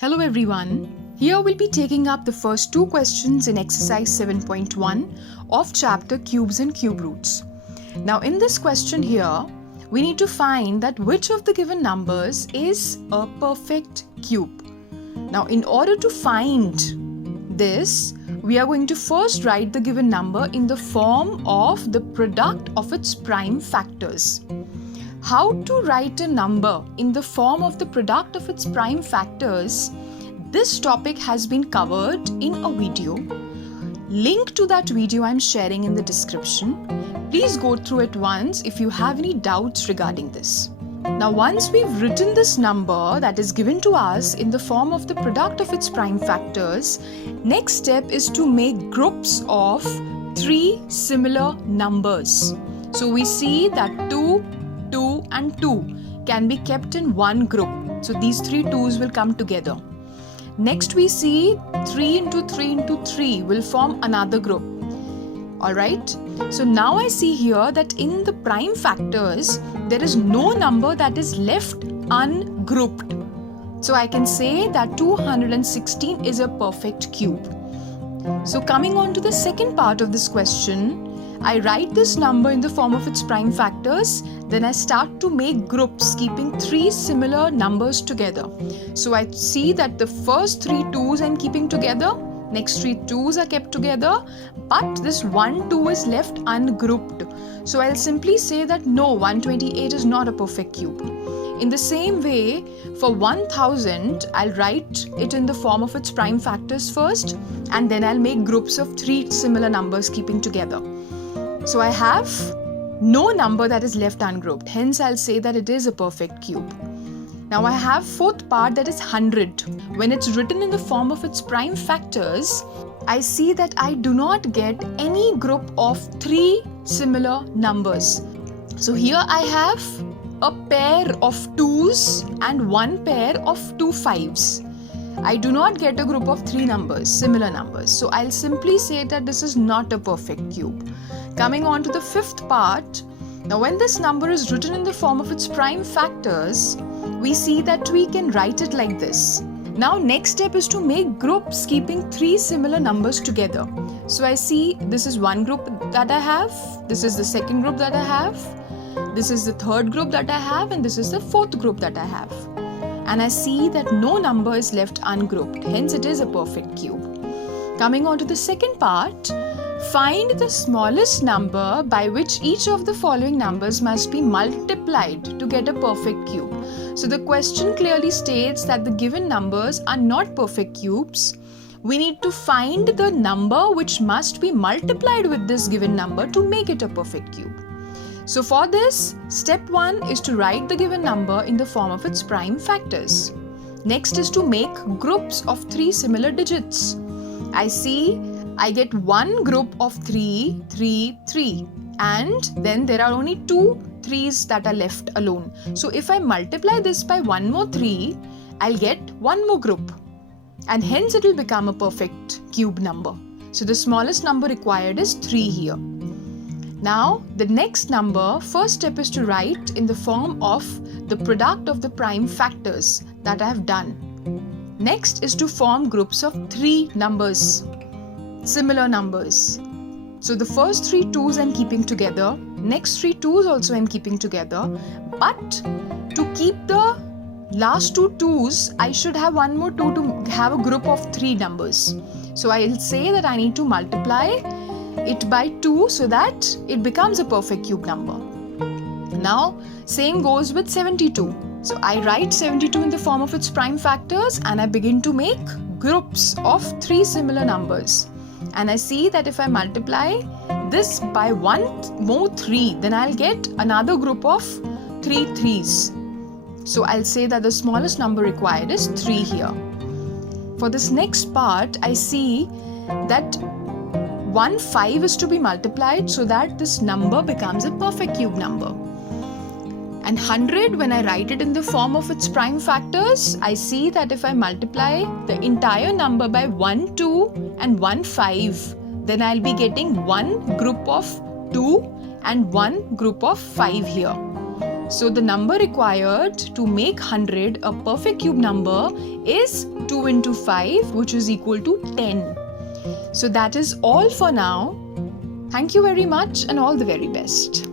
Hello everyone. Here we'll be taking up the first two questions in exercise 7.1 of chapter Cubes and Cube Roots. Now in this question here, we need to find that which of the given numbers is a perfect cube. Now in order to find this, we are going to first write the given number in the form of the product of its prime factors. How to write a number in the form of the product of its prime factors, this topic has been covered in a video. Link to that video I'm sharing in the description. Please go through it once if you have any doubts regarding this. Now once we've written this number that is given to us in the form of the product of its prime factors, next step is to make groups of three similar numbers. So we see that 2, 2 and 2 can be kept in one group. So these three 2's will come together. Next we see 3 into 3 into 3 will form another group. Alright, so now I see here that in the prime factors, there is no number that is left ungrouped. So I can say that 216 is a perfect cube. So coming on to the second part of this question, I write this number in the form of its prime factors, then I start to make groups keeping three similar numbers together. So I see that the first three 2's I'm keeping together, next three 2's are kept together, but this 1 2 is left ungrouped. So I'll simply say that no, 128 is not a perfect cube. In the same way, for 1000, I'll write it in the form of its prime factors first, and then I'll make groups of three similar numbers keeping together. So I have no number that is left ungrouped. Hence, I'll say that it is a perfect cube. Now I have fourth part, that is 100. When it's written in the form of its prime factors, I see that I do not get any group of three similar numbers. So here I have a pair of 2's and one pair of two 5's. I do not get a group of three numbers, similar numbers. So I'll simply say that this is not a perfect cube. Coming on to the fifth part, now when this number is written in the form of its prime factors, we see that we can write it like this. Now next step is to make groups keeping three similar numbers together. So I see this is one group that I have, this is the second group that I have, this is the third group that I have, and this is the fourth group that I have. And I see that no number is left ungrouped, hence it is a perfect cube. Coming on to the second part, find the smallest number by which each of the following numbers must be multiplied to get a perfect cube. So the question clearly states that the given numbers are not perfect cubes. We need to find the number which must be multiplied with this given number to make it a perfect cube. So for this, step 1 is to write the given number in the form of its prime factors. Next is to make groups of three similar digits. I see I get one group of 3, 3, 3, and then there are only two 3's that are left alone. So if I multiply this by one more 3, I'll get one more group, and hence it will become a perfect cube number. So the smallest number required is 3 here. Now the next number, first step is to write in the form of the product of the prime factors that I have done. Next is to form groups of three numbers, similar numbers. So the first three 2's I'm keeping together, next three 2's also I'm keeping together, but to keep the last two 2's, I should have one more 2 to have a group of three numbers. So I'll say that I need to multiply it by 2 so that it becomes a perfect cube number. Now same goes with 72. So I write 72 in the form of its prime factors and I begin to make groups of three similar numbers. And I see that if I multiply this by one more 3, then I'll get another group of three 3's. So I'll say that the smallest number required is 3 here. For this next part, I see that 1 5 is to be multiplied so that this number becomes a perfect cube number. And 100, when I write it in the form of its prime factors, I see that if I multiply the entire number by 1 2 and 1 5, then I'll be getting one group of 2 and one group of 5 here. So the number required to make 100 a perfect cube number is 2 into 5, which is equal to 10. So that is all for now. Thank you very much and all the very best.